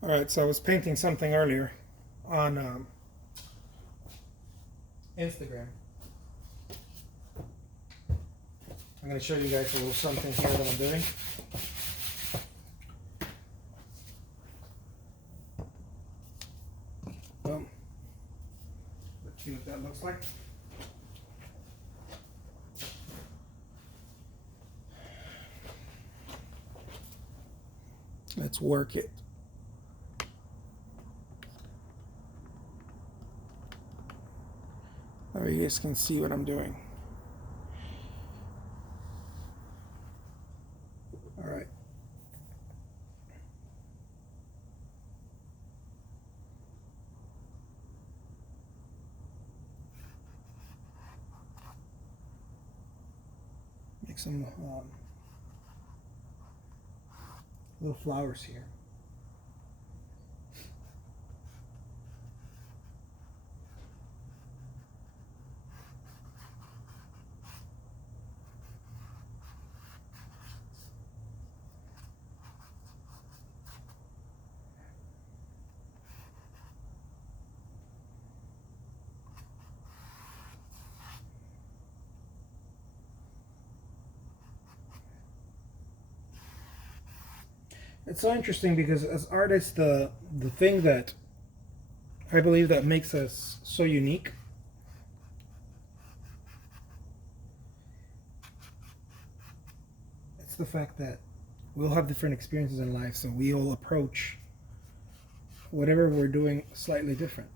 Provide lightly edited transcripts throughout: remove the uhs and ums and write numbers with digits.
All right, so I was painting something earlier on Instagram. I'm going to show you guys a little something here that I'm doing. Boom. Let's see what that looks like. Let's work it. There you guys can see what I'm doing. All right. Make some little flowers here. It's so interesting because as artists, the thing that I believe that makes us so unique it's the fact that we'll have different experiences in life, so we all approach whatever we're doing slightly different.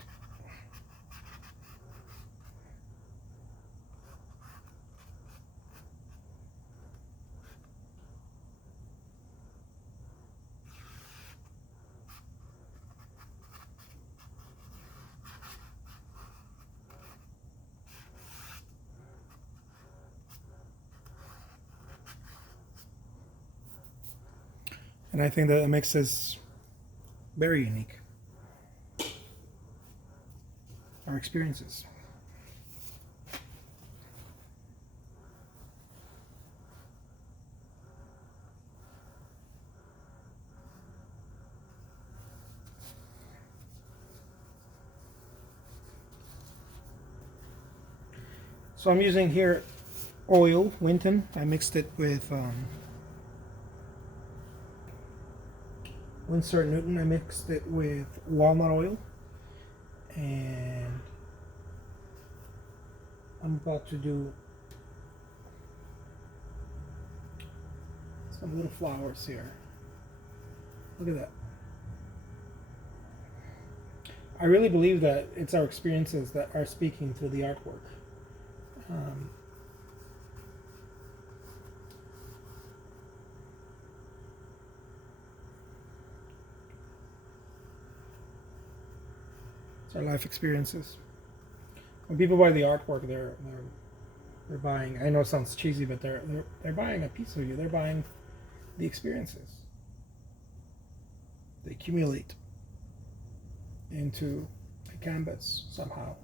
And I think that it makes us very unique. Our experiences. So I'm using here oil, Winton. I mixed it with Winsor Newton. I mixed it with walnut oil, and I'm about to do some little flowers here. Look at that. I really believe that it's our experiences that are speaking through the artwork. Um, it's our life experiences. When people buy the artwork, they're buying. I know it sounds cheesy, but they're buying a piece of you. They're buying the experiences. They accumulate into a canvas somehow.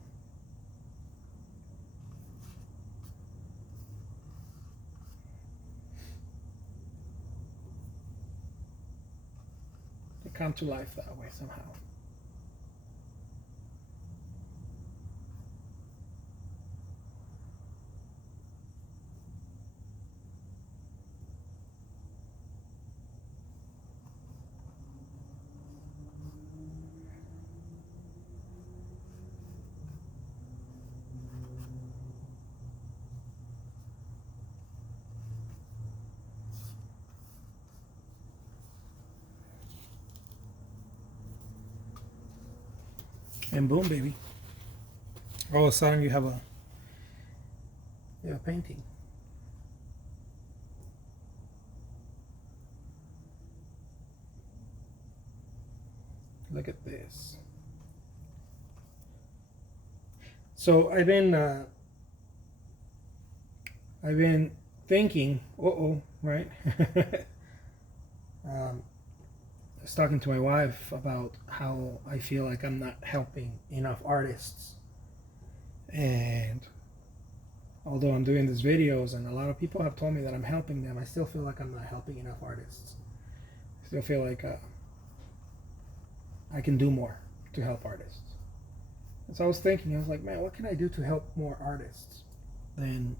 They come to life that way somehow. And boom, baby. All of a sudden you have a painting. Look at this. So I've been thinking, right? I was talking to my wife about how I feel like I'm not helping enough artists. And although I'm doing these videos and a lot of people have told me that I'm helping them, I still feel like I'm not helping enough artists. I still feel like I can do more to help artists. And so I was thinking, I was like, man, what can I do to help more artists than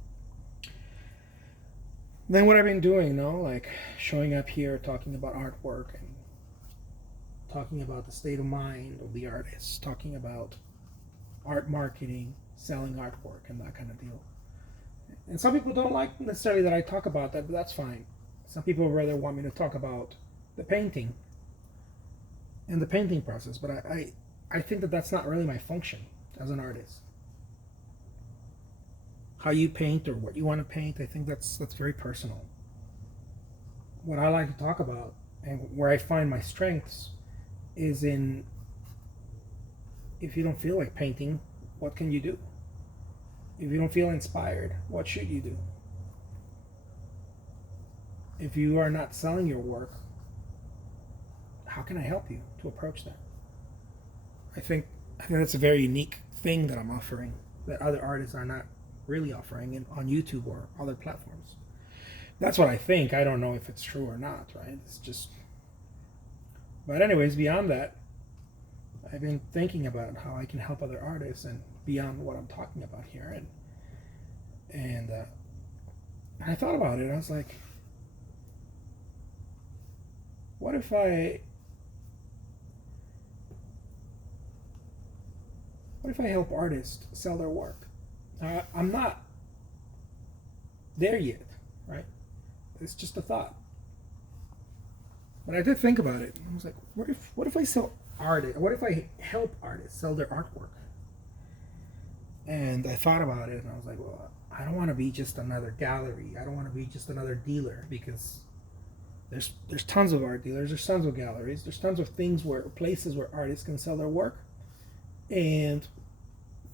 what I've been doing, like showing up here, talking about artwork and talking about the state of mind of the artist, talking about art marketing, selling artwork, and that kind of deal. And some people don't like necessarily that I talk about that, but that's fine. Some people rather want me to talk about the painting and the painting process, but I think that that's not really my function as an artist. How you paint or what you want to paint, I think that's very personal. What I like to talk about and where I find my strengths is in, if you don't feel like painting, what can you do? If you don't feel inspired, what should you do? If you are not selling your work, how can I help you to approach that? I think that's a very unique thing that I'm offering that other artists are not really offering on YouTube or other platforms. That's what I think. I don't know if it's true or not, right? It's just. But anyways, beyond that, I've been thinking about how I can help other artists and beyond what I'm talking about here, and I thought about it. I was like, what if I help artists sell their work? I'm not there yet, right? It's just a thought. But I did think about it. I was like, what if I sell artists? What if I help artists sell their artwork? And I thought about it, and I was like, well, I don't want to be just another gallery. I don't want to be just another dealer, because there's tons of art dealers, there's tons of galleries, there's tons of places where artists can sell their work, and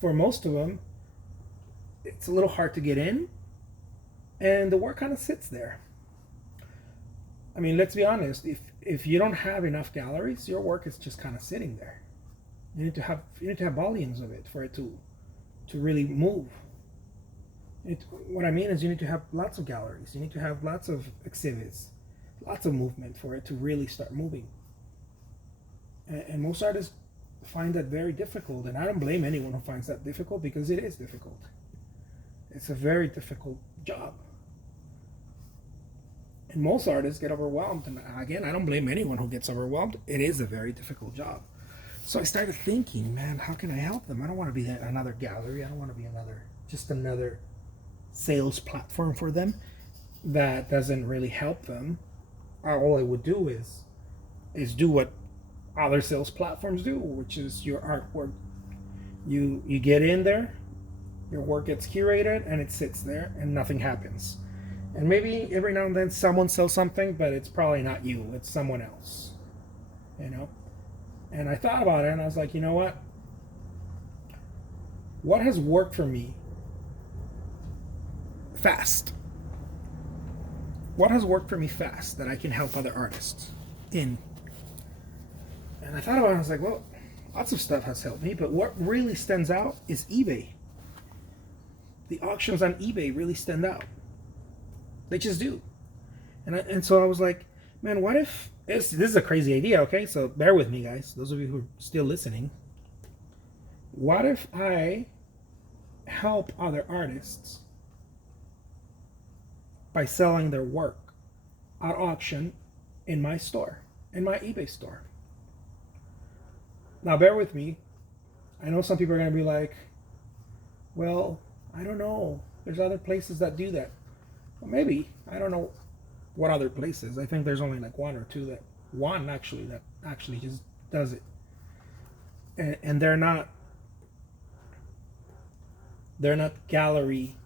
for most of them, it's a little hard to get in, and the work kind of sits there. I mean, let's be honest. If you don't have enough galleries, your work is just kind of sitting there. You need to have volumes of it for it to really move. What I mean is, you need to have lots of galleries. You need to have lots of exhibits, lots of movement for it to really start moving. And most artists find that very difficult, and I don't blame anyone who finds that difficult, because it is difficult. It's a very difficult job. And most artists get overwhelmed, and again, I don't blame anyone who gets overwhelmed. It is a very difficult job. So I started thinking, man, how can I help them? I don't want to be another gallery. I don't want to be just another sales platform for them that doesn't really help them. All I would do is do what other sales platforms do, which is your artwork. You get in there, your work gets curated, and it sits there, and nothing happens. And maybe every now and then someone sells something, but it's probably not you, it's someone else. And I thought about it, and I was like, you know what? What has worked for me fast? What has worked for me fast that I can help other artists in? And I thought about it, and I was like, well, lots of stuff has helped me, but what really stands out is eBay. The auctions on eBay really stand out. They just do. And so I was like, man, what if this is a crazy idea, okay? So bear with me, guys. Those of you who are still listening. What if I help other artists by selling their work at auction in my store, in my eBay store? Now, bear with me. I know some people are going to be like, well, I don't know. There's other places that do that. Well, maybe. I don't know what other places. I think there's only like one or two that actually just does it. And they're not gallery,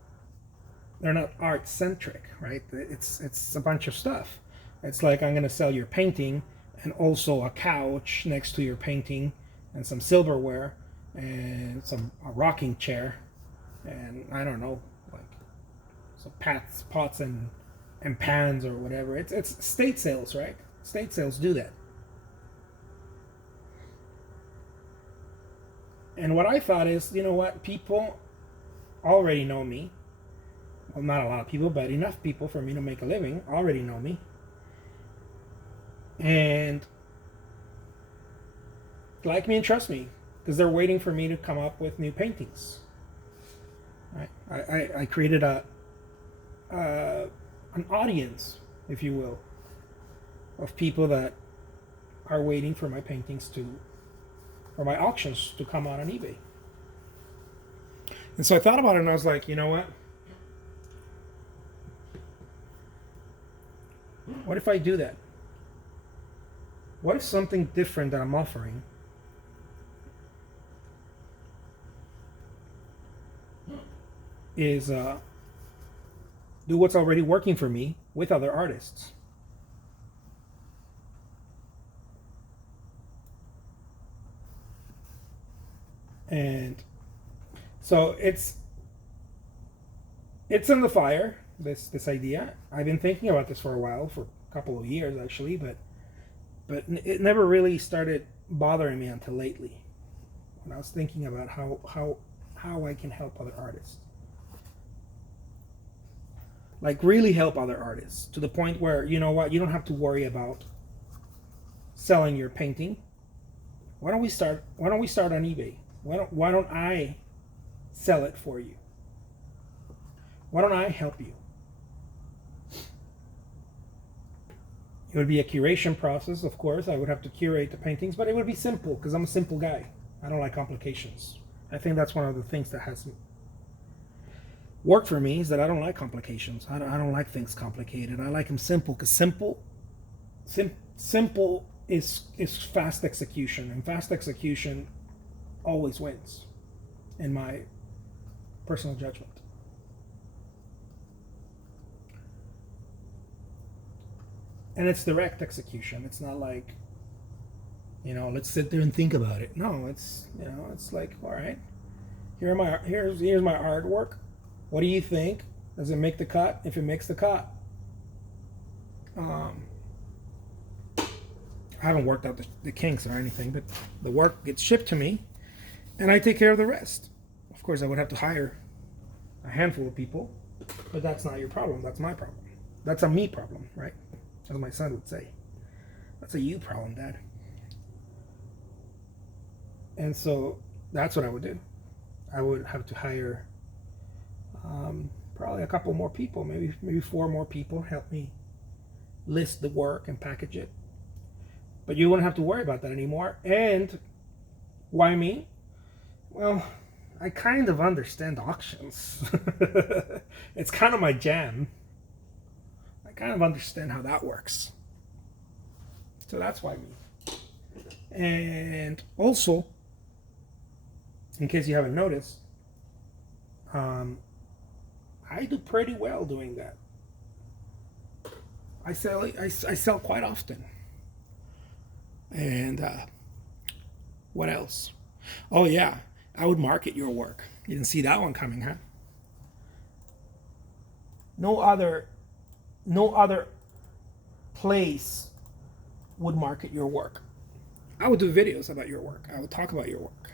they're not art centric, right? It's a bunch of stuff. It's like, I'm going to sell your painting and also a couch next to your painting and some silverware and a rocking chair and I don't know, like some pots and pans or whatever. It's estate sales, right? Estate sales do that. And what I thought is, you know what, people already know me. Well, not a lot of people, but enough people for me to make a living already know me. And like me and trust me, because they're waiting for me to come up with new paintings. Right? I created an audience, if you will, of people that are waiting for my paintings or my auctions to come out on eBay. And so I thought about it and I was like, you know what? What if I do that? What if something different that I'm offering is do what's already working for me with other artists? And so it's in the fire, this idea. I've been thinking about this for a while, for a couple of years actually, but it never really started bothering me until lately, when I was thinking about how I can help other artists. Like really help other artists to the point where, you know what, you don't have to worry about selling your painting. Why don't we start on eBay? Why don't I sell it for you? Why don't I help you? It would be a curation process, of course. I would have to curate the paintings, but it would be simple because I'm a simple guy. I don't like complications. I think that's one of the things that has worked for me, is that I don't like complications. I don't like things complicated. I like them simple, because simple is fast execution, and fast execution always wins, in my personal judgment. And it's direct execution. It's not like, let's sit there and think about it. No, it's like, all right, here's my artwork. What do you think? Does it make the cut? If it makes the cut, I haven't worked out the kinks or anything, but the work gets shipped to me, and I take care of the rest. Of course, I would have to hire a handful of people, but that's not your problem. That's my problem. That's a me problem, right? As my son would say. That's a you problem, Dad. And so that's what I would do. I would have to hire probably a couple more people, maybe 4 more people, help me list the work and package it. But you wouldn't have to worry about that anymore. And why me? Well, I kind of understand auctions. It's kind of my jam. I kind of understand how that works. So that's why me. And also, in case you haven't noticed, I do pretty well doing that. I sell quite often. And what else? Oh yeah, I would market your work. You didn't see that one coming, huh? No other place would market your work. I would do videos about your work. I would talk about your work.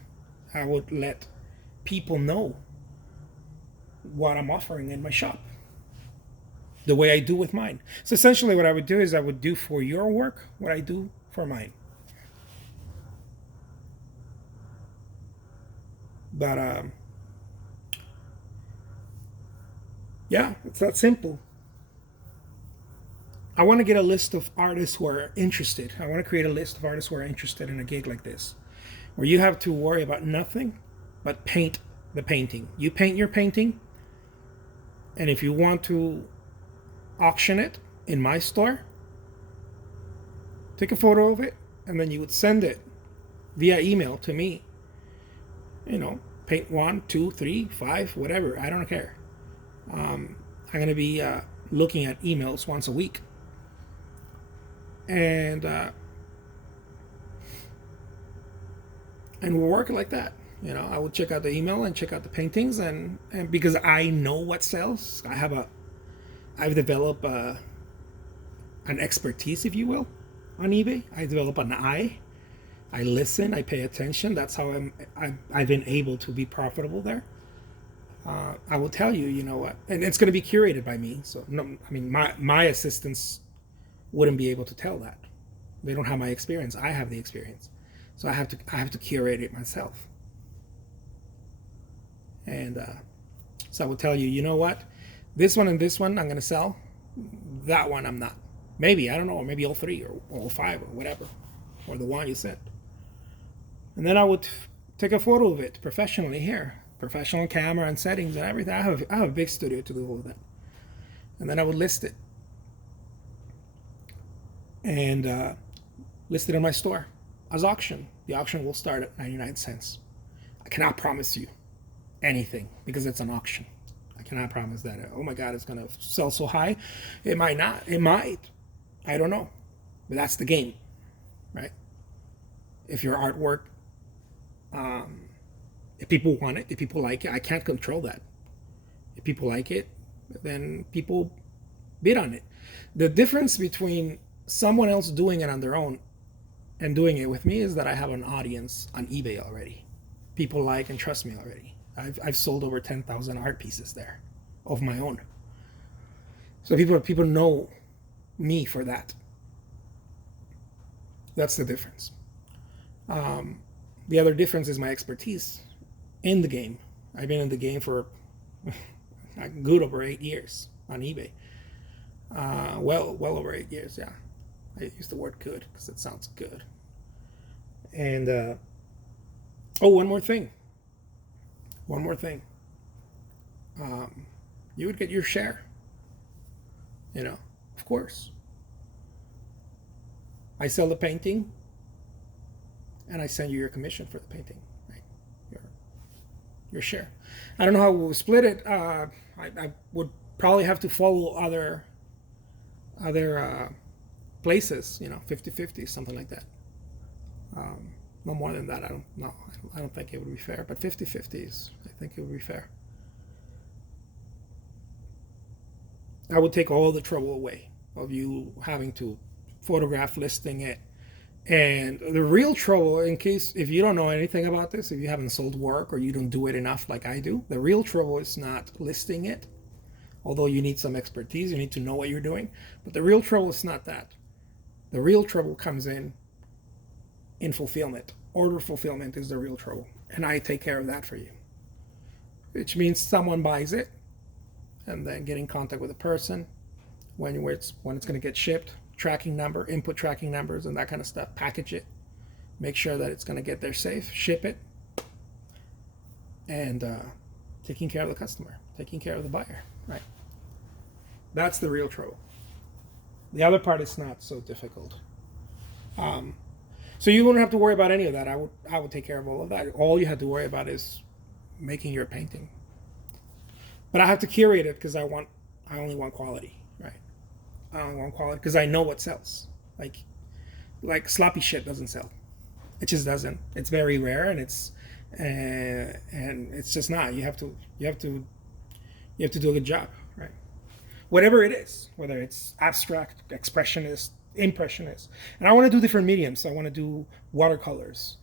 I would let people know what I'm offering in my shop, the way I do with mine. So essentially what I would do is I would do for your work what I do for mine. But yeah, it's that simple. I want to get a list of artists who are interested. I want to create a list of artists who are interested in a gig like this, where you have to worry about nothing but paint the painting. You paint your painting, and if you want to auction it in my store, take a photo of it, and then you would send it via email to me. Paint 1, 2, 3, 5, whatever. I don't care. I'm going to be looking at emails once a week. And we'll work it like that. I would check out the email and check out the paintings, and because I know what sells, I've developed an expertise, if you will, on eBay. I develop an eye. I listen. I pay attention. That's how I've been able to be profitable there. I will tell you, what, and it's going to be curated by me. So no, my assistants wouldn't be able to tell that. They don't have my experience. I have the experience. So I have to curate it myself. And so I will tell you, you know what? This one and this one I'm going to sell. That one I'm not. Maybe, I don't know, maybe all three or all five or whatever. Or the one you sent. And then I would take a photo of it professionally here. Professional camera and settings and everything. I have a big studio to do all of that. And then I would list it. And list it in my store as auction. The auction will start at 99 cents. I cannot promise you anything because it's an auction. I cannot promise that. Oh my God, it's going to sell so high. It might not. It might. I don't know. But that's the game, right? If your artwork, if people want it, if people like it, I can't control that. If people like it, then people bid on it. The difference between someone else doing it on their own and doing it with me is that I have an audience on eBay already. People like and trust me already. I've sold over 10,000 art pieces there of my own. So people know me for that. That's the difference. The other difference is my expertise in the game. I've been in the game for a good over 8 years on eBay. Well over 8 years, yeah. I use the word good because it sounds good. And one more thing. You would get your share. Of course. I sell the painting, and I send you your commission for the painting, right? Your share. I don't know how we'll split it. I would probably have to follow other places, 50-50, something like that. No more than that. I don't know. I don't think it would be fair, but 50-50 is, I think it would be fair. I would take all the trouble away of you having to photograph listing it. And the real trouble, if you don't know anything about this, if you haven't sold work or you don't do it enough like I do, the real trouble is not listing it. Although you need some expertise, you need to know what you're doing. But the real trouble is not that. The real trouble comes in fulfillment. Order fulfillment is the real trouble. And I take care of that for you. Which means someone buys it and then get in contact with the person when it's going to get shipped, tracking number, input tracking numbers and that kind of stuff, package it, make sure that it's going to get there safe, ship it, and taking care of the customer, taking care of the buyer, right? That's the real trouble. The other part is not so difficult. So you wouldn't have to worry about any of that. I would take care of all of that. All you have to worry about is making your painting. But I have to curate it because I only want quality, right? I only want quality because I know what sells. Like sloppy shit doesn't sell. It just doesn't. It's very rare, and it's just not. You have to do a good job, right? Whatever it is, whether it's abstract, expressionist, impressionist, and I want to do different mediums. I want to do watercolors,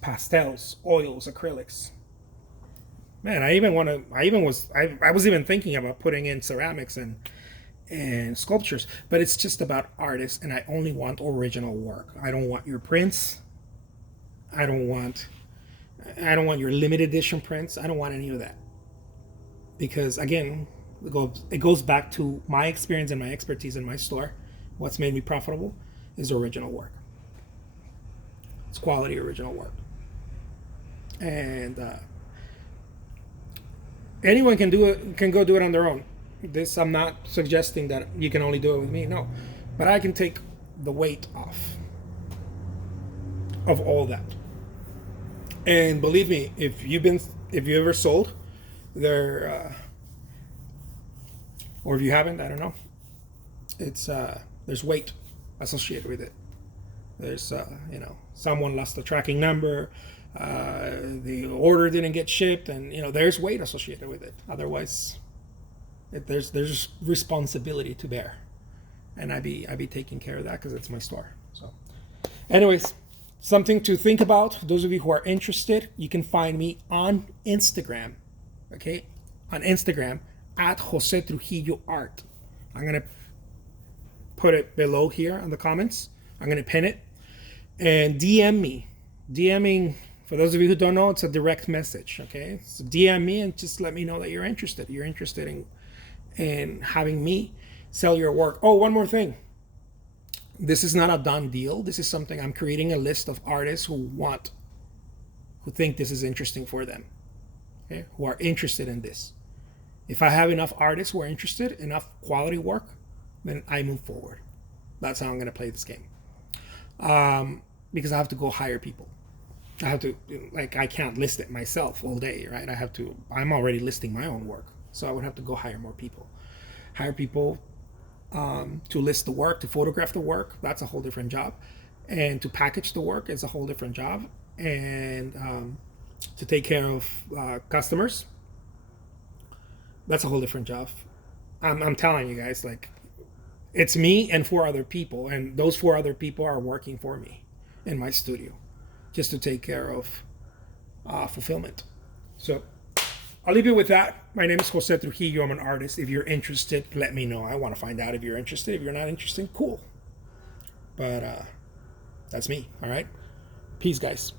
pastels, oils, acrylics. Man, I was even thinking about putting in ceramics and sculptures, but it's just about artists, and I only want original work. I don't want your prints. I don't want your limited edition prints. I don't want any of that. Because again, it goes back to my experience and my expertise in my store. What's made me profitable is original work. It's quality original work. And anyone can do it, can go do it on their own. I'm not suggesting that you can only do it with me, no. But I can take the weight off of all that. And believe me, if you ever sold there, or if you haven't, I don't know. It's there's weight associated with it. There's someone lost the tracking number, the order didn't get shipped, and there's weight associated with it. Otherwise, there's responsibility to bear, and I be taking care of that because it's my store. So, anyways, something to think about. Those of you who are interested, you can find me on Instagram. Okay, on Instagram at Jose Trujillo Art. I'm gonna put it below here in the comments. I'm gonna pin it. and DM me. DMing, for those of you who don't know, it's a direct message. Okay, so DM me and just let me know that you're interested. You're interested in having me sell your work. Oh, one more thing. This is not a done deal. This is something I'm creating a list of artists who think this is interesting for them. Okay, who are interested in this. If I have enough artists who are interested, enough quality work, then I move forward. That's how I'm going to play this game. Because I have to go hire people. I have to, like, I can't list it myself all day, right? I'm already listing my own work. So I would have to go hire more people. Hire people to list the work, to photograph the work. That's a whole different job. And to package the work is a whole different job. And to take care of customers, that's a whole different job. I'm telling you guys, like, it's me and 4 other people, and those 4 other people are working for me in my studio just to take care of fulfillment. So I'll leave you with that. My name is Jose Trujillo. I'm an artist. If you're interested, let me know. I want to find out if you're interested. If you're not interested, cool. But that's me. All right. Peace, guys.